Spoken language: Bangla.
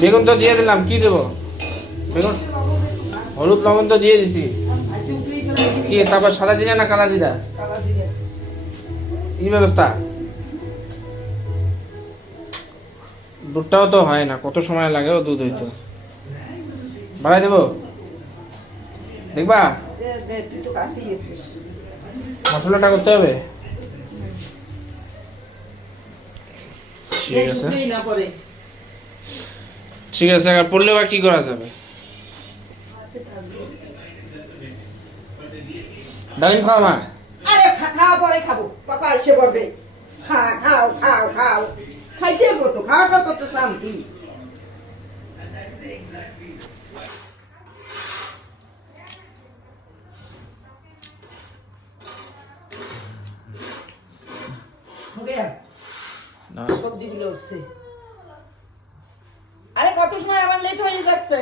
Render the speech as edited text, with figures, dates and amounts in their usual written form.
বেগুন তো দিয়ে দিলাম, কি দেবো? বেগুন হলুদ লবণ তো দিয়ে দিছি। কি তারপর সাদা জিরা না কালা জিরা? এই ব্যবস্থা। দুধটাও তো হয় না, কত সময় লাগে ও দুধ হইতো। বাড়াই দেবো দেখবা? মশলাটা করতে হবে। ঠিক আছে ঠিক আছে, আর পড়লে বা কি করা যাবে? ডালিম খাও মা? আরে খাওয়া পরে খাবো, পাপা এসে পড়বে। খাও খাও খাও, খাইতে কত, খাওয়াটা কত শান্তি। সবজিগুলো উঠছে। আরে কত সময় আমার লেট হয়ে যাচ্ছে।